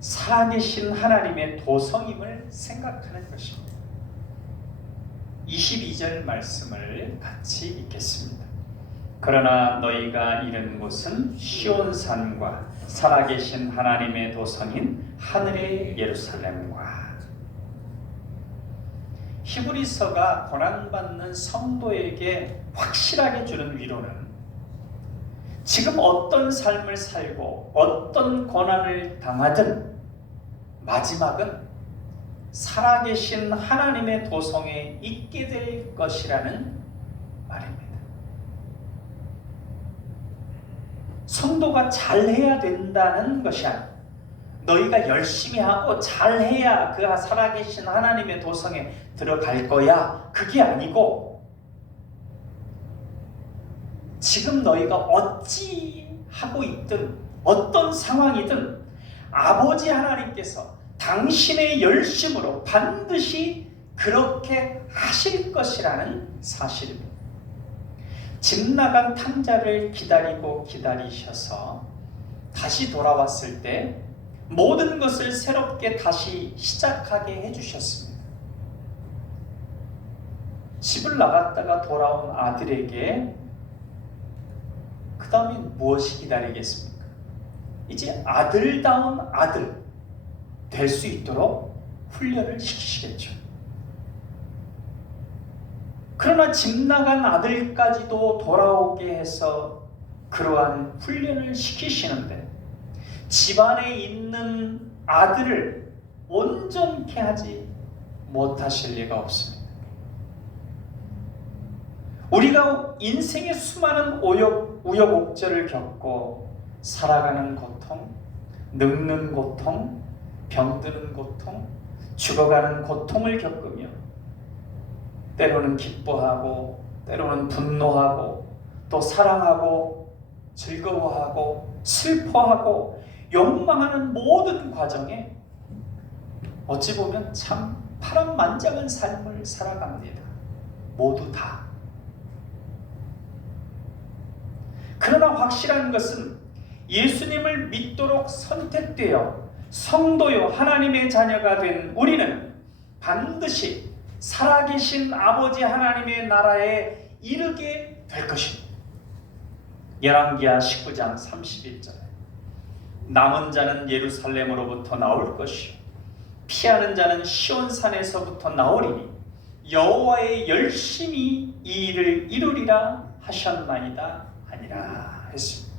살아계신 하나님의 도성임을 생각하는 것입니다. 22절 말씀을 같이 읽겠습니다. 그러나 너희가 이른 곳은 시온산과 살아계신 하나님의 도성인 하늘의 예루살렘과. 히브리서가 고난받는 성도에게 확실하게 주는 위로는, 지금 어떤 삶을 살고 어떤 고난을 당하든 마지막은 살아계신 하나님의 도성에 있게 될 것이라는 말입니다. 성도가 잘해야 된다는 것이 아니라 너희가 열심히 하고 잘해야 그 살아계신 하나님의 도성에 들어갈 거야. 그게 아니고 지금 너희가 어찌 하고 있든 어떤 상황이든 아버지 하나님께서 당신의 열심으로 반드시 그렇게 하실 것이라는 사실입니다. 집 나간 탕자를 기다리셔서 다시 돌아왔을 때 모든 것을 새롭게 다시 시작하게 해주셨습니다. 집을 나갔다가 돌아온 아들에게 그 다음에 무엇이 기다리겠습니까? 이제 아들다운 아들 될 수 있도록 훈련을 시키시겠죠. 그러나 집 나간 아들까지도 돌아오게 해서 그러한 훈련을 시키시는데 집안에 있는 아들을 온전케 하지 못하실 리가 없습니다. 우리가 인생의 수많은 우여곡절을 겪고 살아가는 고통, 늙는 고통, 병드는 고통, 죽어가는 고통을 겪으며 때로는 기뻐하고 때로는 분노하고 또 사랑하고 즐거워하고 슬퍼하고 욕망하는 모든 과정에 어찌 보면 참 파란만장한 삶을 살아갑니다. 모두 다. 그러나 확실한 것은 예수님을 믿도록 선택되어 성도요 하나님의 자녀가 된 우리는 반드시 살아계신 아버지 하나님의 나라에 이르게 될 것입니다. 열왕기하 19장 31절에 남은 자는 예루살렘으로부터 나올 것이요 피하는 자는 시온산에서부터 나오리니 여호와의 열심히 이 일을 이루리라 하셨나이다 아니라 했습니다.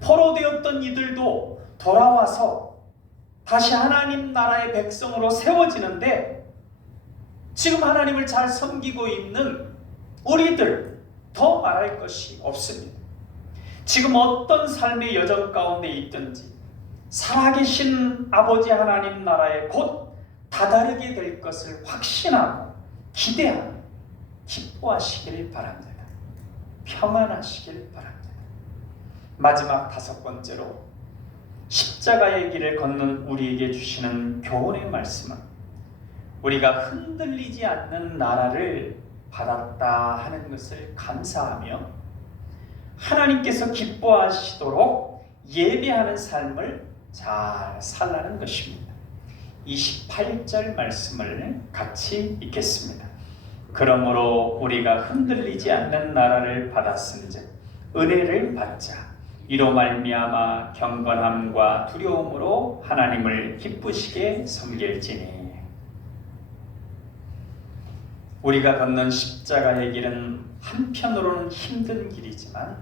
포로되었던 이들도 돌아와서 다시 하나님 나라의 백성으로 세워지는데 지금 하나님을 잘 섬기고 있는 우리들 더 말할 것이 없습니다. 지금 어떤 삶의 여정 가운데 있든지 살아계신 아버지 하나님 나라에 곧 다다르게 될 것을 확신하고 기대하고 기뻐하시길 바랍니다. 평안하시길 바랍니다. 마지막 다섯 번째로 십자가의 길을 걷는 우리에게 주시는 교훈의 말씀은 우리가 흔들리지 않는 나라를 받았다 하는 것을 감사하며 하나님께서 기뻐하시도록 예배하는 삶을 잘 살라는 것입니다. 28절 말씀을 같이 읽겠습니다. 그러므로 우리가 흔들리지 않는 나라를 받았은즉 은혜를 받자. 이로 말미암아 경건함과 두려움으로 하나님을 기쁘시게 섬길지니. 우리가 걷는 십자가의 길은 한편으로는 힘든 길이지만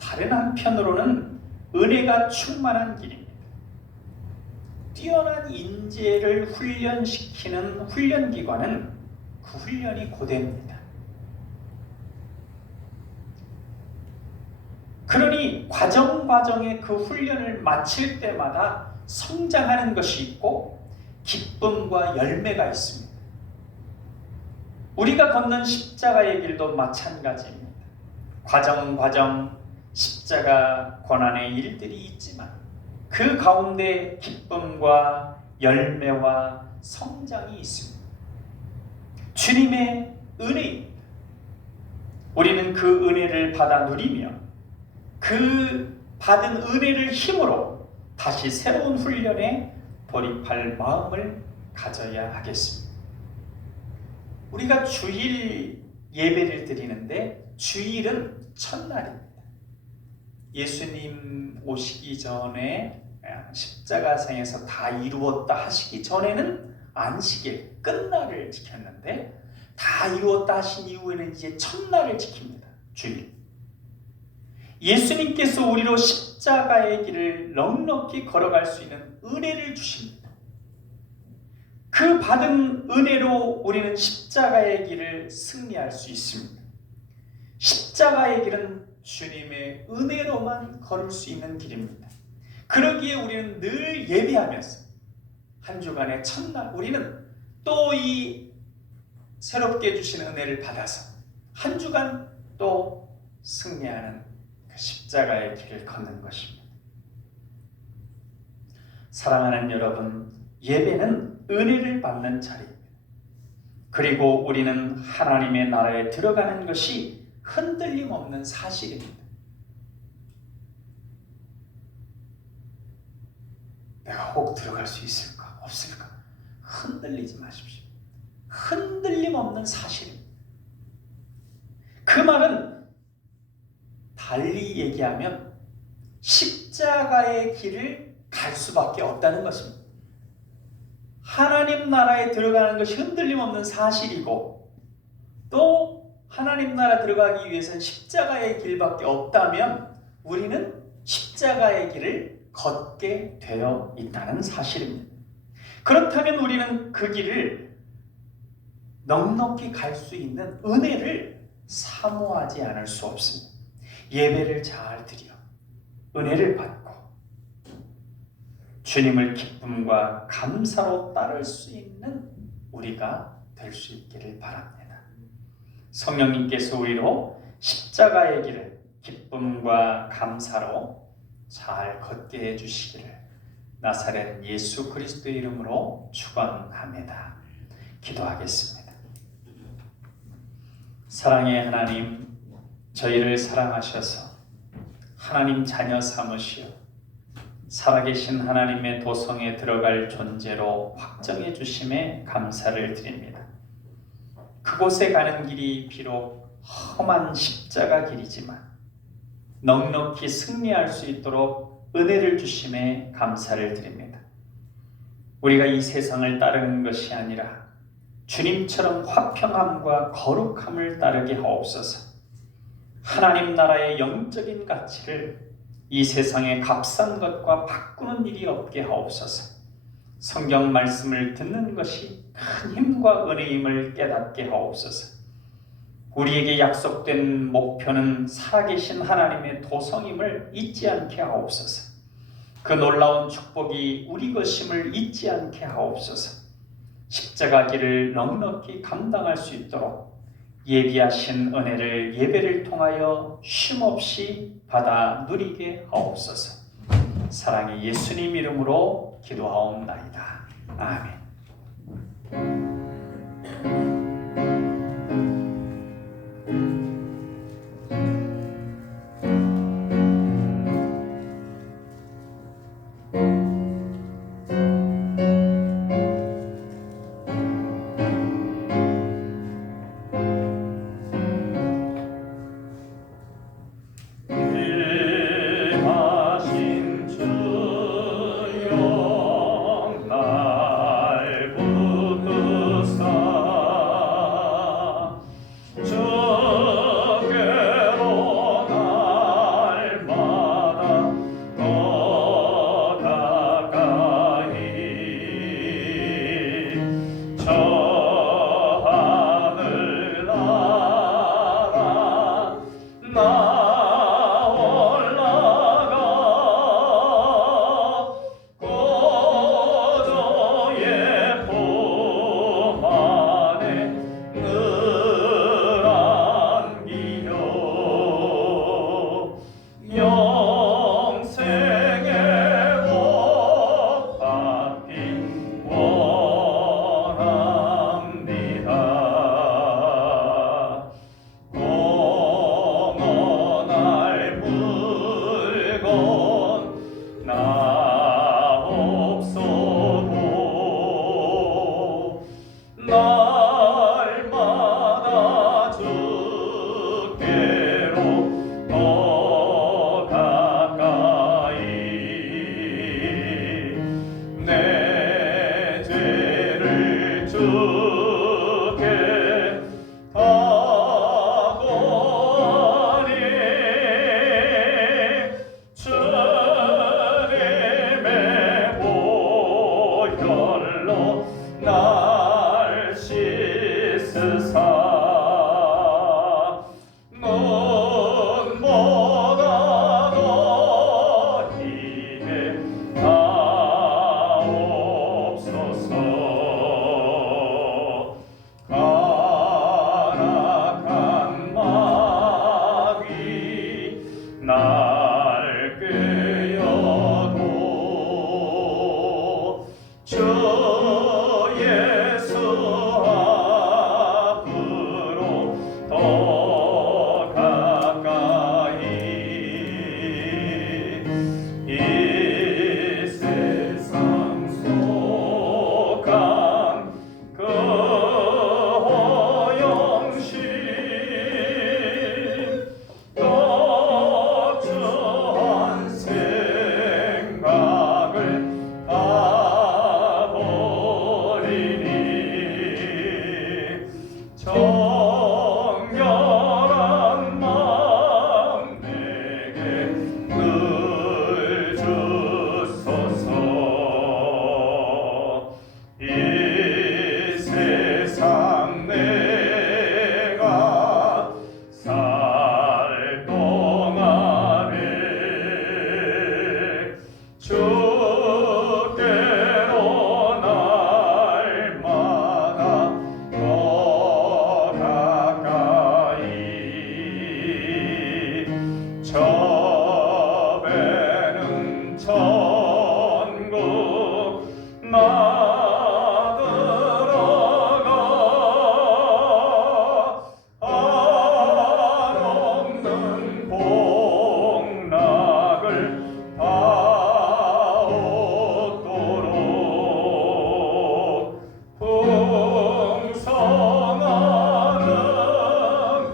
다른 한편으로는 은혜가 충만한 길입니다. 뛰어난 인재를 훈련시키는 훈련기관은 그 훈련이 고됩니다. 그러니 과정에 그 훈련을 마칠 때마다 성장하는 것이 있고 기쁨과 열매가 있습니다. 우리가 걷는 십자가의 길도 마찬가지입니다. 과정 십자가 고난의 일들이 있지만 그 가운데 기쁨과 열매와 성장이 있습니다. 주님의 은혜입니다. 우리는 그 은혜를 받아 누리며 그 받은 은혜를 힘으로 다시 새로운 훈련에 돌입할 마음을 가져야 하겠습니다. 우리가 주일 예배를 드리는데 주일은 첫날입니다. 예수님 오시기 전에 십자가상에서 다 이루었다 하시기 전에는 안식일 끝날을 지켰는데 다 이루었다 하신 이후에는 이제 첫날을 지킵니다. 주일. 예수님께서 우리로 십자가의 길을 넉넉히 걸어갈 수 있는 은혜를 주십니다. 그 받은 은혜로 우리는 십자가의 길을 승리할 수 있습니다. 십자가의 길은 주님의 은혜로만 걸을 수 있는 길입니다. 그러기에 우리는 늘 예배하면서 한 주간의 첫날 우리는 또 이 새롭게 주신 은혜를 받아서 한 주간 또 승리하는 그 십자가의 길을 걷는 것입니다. 사랑하는 여러분, 예배는 은혜를 받는 자리입니다. 그리고 우리는 하나님의 나라에 들어가는 것이 흔들림 없는 사실입니다. 내가 혹 들어갈 수 있을까? 없을까? 흔들리지 마십시오. 흔들림 없는 사실입니다. 그 말은 달리 얘기하면 십자가의 길을 갈 수밖에 없다는 것입니다. 하나님 나라에 들어가는 것이 흔들림 없는 사실이고 또 하나님 나라 들어가기 위해서는 십자가의 길밖에 없다면 우리는 십자가의 길을 걷게 되어 있다는 사실입니다. 그렇다면 우리는 그 길을 넉넉히 갈 수 있는 은혜를 사모하지 않을 수 없습니다. 예배를 잘 드려 은혜를 받고 주님을 기쁨과 감사로 따를 수 있는 우리가 될 수 있기를 바랍니다. 성령님께서 우리로 십자가의 길을 기쁨과 감사로 잘 걷게 해주시기를 나사렛 예수 그리스도의 이름으로 축원합니다. 기도하겠습니다. 사랑의 하나님, 저희를 사랑하셔서 하나님 자녀 삼으시어 살아계신 하나님의 도성에 들어갈 존재로 확정해 주심에 감사를 드립니다. 그곳에 가는 길이 비록 험한 십자가 길이지만 넉넉히 승리할 수 있도록 은혜를 주심에 감사를 드립니다. 우리가 이 세상을 따르는 것이 아니라 주님처럼 화평함과 거룩함을 따르게 하옵소서. 하나님 나라의 영적인 가치를 이 세상의 값싼 것과 바꾸는 일이 없게 하옵소서. 성경 말씀을 듣는 것이 큰 힘과 은혜임을 깨닫게 하옵소서. 우리에게 약속된 목표는 살아계신 하나님의 도성임을 잊지 않게 하옵소서. 그 놀라운 축복이 우리 것임을 잊지 않게 하옵소서. 십자가 길을 넉넉히 감당할 수 있도록 예비하신 은혜를 예배를 통하여 쉼없이 받아 누리게 하옵소서. 사랑의 예수님 이름으로 기도하옵나이다. 아멘. 날 붙들어 주께로 날마다 더 가까이 저 배는 천국 나 들어가 한없는 복락을 다 얻도록 풍성하는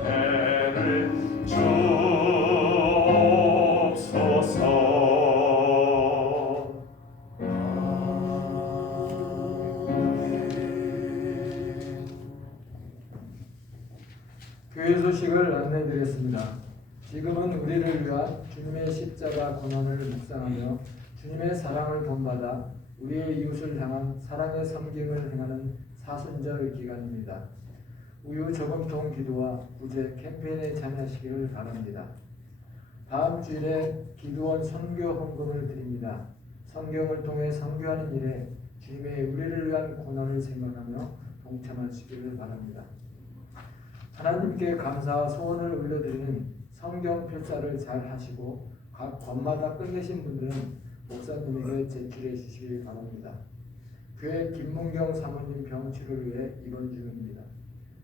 배를 주옵소서. 교회 소식을 안내드렸습니다. 지금은 우리를 위한 주님의 십자가 고난을 묵상하며 주님의 사랑을 본받아 우리의 이웃을 향한 사랑의 섬김을 행하는 사순절 기간입니다. 우유 저금통 기도와 구제 캠페인에 참여하시기를 바랍니다. 다음 주일에 기도원 선교 헌금을 드립니다. 성경을 통해 선교하는 일에 주님의 우리를 위한 고난을 생각하며 동참하시기를 바랍니다. 하나님께 감사와 소원을 올려드리는 성경 필사를 잘 하시고 각 권마다 끝내신 분들은 목사님에게 제출해 주시길 바랍니다. 교회 김문경 사모님 병 치료를 위해 입원 중입니다.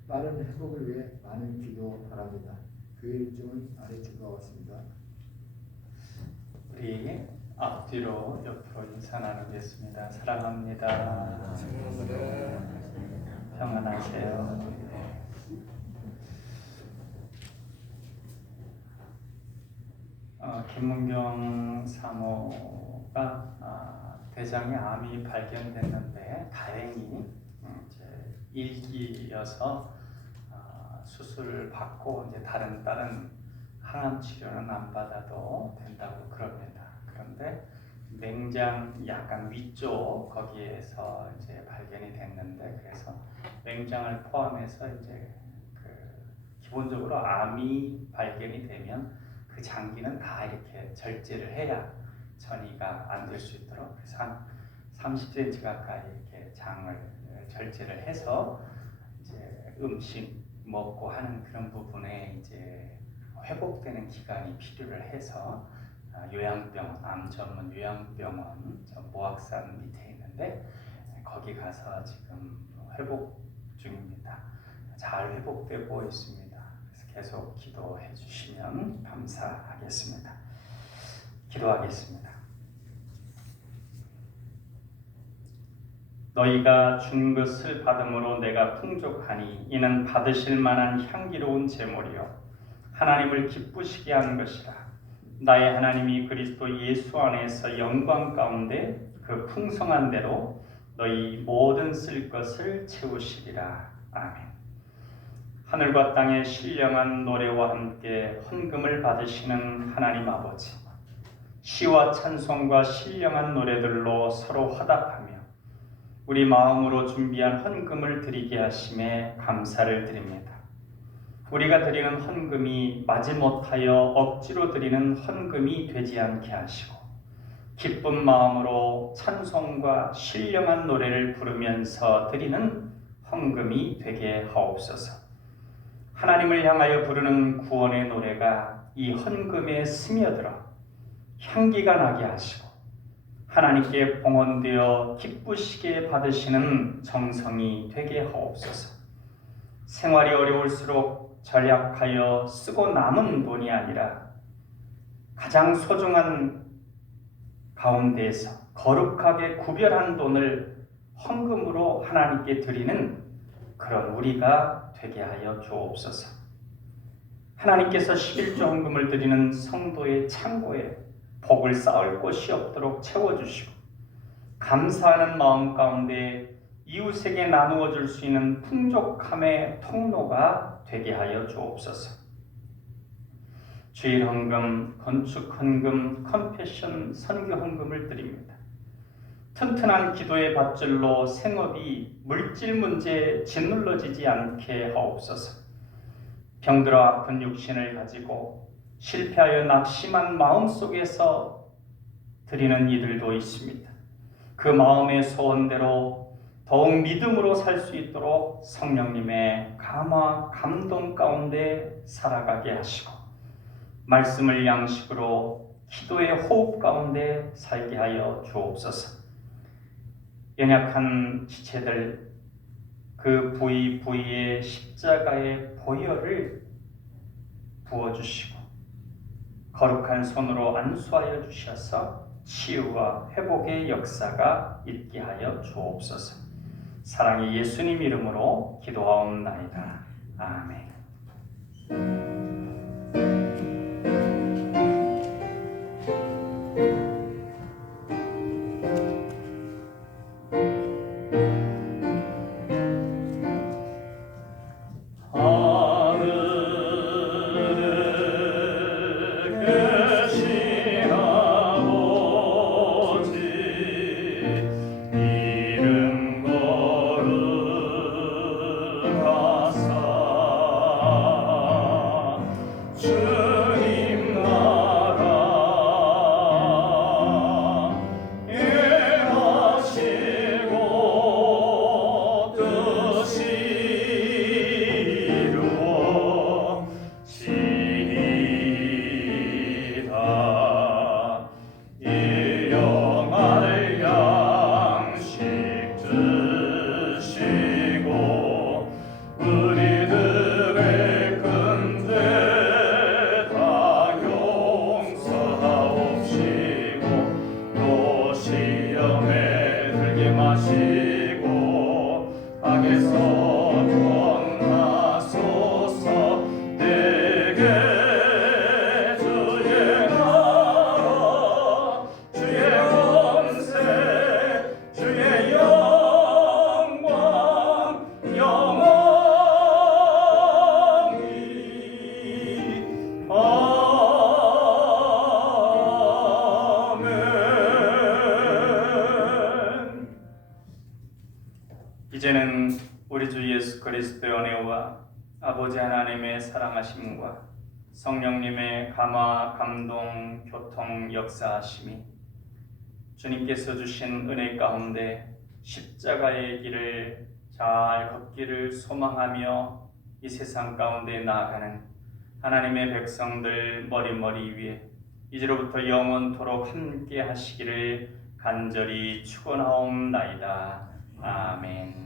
빠른 회복을 위해 많은 기도 바랍니다. 교회 일정은 아래쪽으로 왔습니다. 우리 앞뒤로 옆으로 인사 나누겠습니다. 사랑합니다. 평안하세요. 김문경 사모가 대장에 암이 발견됐는데 다행히 이제 1기여서 수술을 받고 이제 다른 항암 치료는 안 받아도 된다고 그럽니다. 그런데 맹장 약간 위쪽 거기에서 이제 발견이 됐는데 그래서 맹장을 포함해서 이제 기본적으로 암이 발견이 되면 그 장기는 다 이렇게 절제를 해야 전이가 안 될 수 있도록 그래서 한 30cm 가까이 이렇게 장을 절제를 해서 이제 음식 먹고 하는 그런 부분에 이제 회복되는 기간이 필요를 해서 요양병원, 암 전문 요양병원 모악산 밑에 있는데 거기 가서 지금 회복 중입니다. 잘 회복되고 있습니다. 계속 기도해 주시면 감사하겠습니다. 기도하겠습니다. 너희가 준 것을 받음으로 내가 풍족하니 이는 받으실 만한 향기로운 제물이요 하나님을 기쁘시게 하는 것이라. 나의 하나님이 그리스도 예수 안에서 영광 가운데 그 풍성한 대로 너희 모든 쓸 것을 채우시리라. 아멘. 하늘과 땅의 신령한 노래와 함께 헌금을 받으시는 하나님 아버지, 시와 찬송과 신령한 노래들로 서로 화답하며 우리 마음으로 준비한 헌금을 드리게 하심에 감사를 드립니다. 우리가 드리는 헌금이 마지못하여 억지로 드리는 헌금이 되지 않게 하시고 기쁜 마음으로 찬송과 신령한 노래를 부르면서 드리는 헌금이 되게 하옵소서. 하나님을 향하여 부르는 구원의 노래가 이 헌금에 스며들어 향기가 나게 하시고 하나님께 봉헌되어 기쁘시게 받으시는 정성이 되게 하옵소서. 생활이 어려울수록 절약하여 쓰고 남은 돈이 아니라 가장 소중한 가운데에서 거룩하게 구별한 돈을 헌금으로 하나님께 드리는 그런 우리가 되게 하여 주옵소서. 하나님께서 11조 헌금을 드리는 성도의 창고에 복을 쌓을 곳이 없도록 채워주시고 감사하는 마음 가운데 이웃에게 나누어 줄 수 있는 풍족함의 통로가 되게 하여 주옵소서. 주일 헌금, 건축 헌금, 컴패션 선교 헌금을 드립니다. 튼튼한 기도의 밧줄로 생업이 물질 문제에 짓눌러지지 않게 하옵소서. 병들어 아픈 육신을 가지고 실패하여 낙심한 마음 속에서 드리는 이들도 있습니다. 그 마음의 소원대로 더욱 믿음으로 살 수 있도록 성령님의 감화, 감동 가운데 살아가게 하시고 말씀을 양식으로 기도의 호흡 가운데 살게 하여 주옵소서. 연약한 지체들 그 부위 부위의 십자가의 보혈을 부어주시고 거룩한 손으로 안수하여 주셔서 치유와 회복의 역사가 있게 하여 주옵소서. 사랑의 예수님 이름으로 기도하옵나이다. 아멘. 이제는 우리 주 예수 그리스도의 은혜와 아버지 하나님의 사랑하심과 성령님의 감화, 감동, 교통, 역사하심이 주님께서 주신 은혜 가운데 십자가의 길을 잘 걷기를 소망하며 이 세상 가운데 나아가는 하나님의 백성들 머리머리 위에 이제로부터 영원토록 함께 하시기를 간절히 축원하옵나이다. 아멘.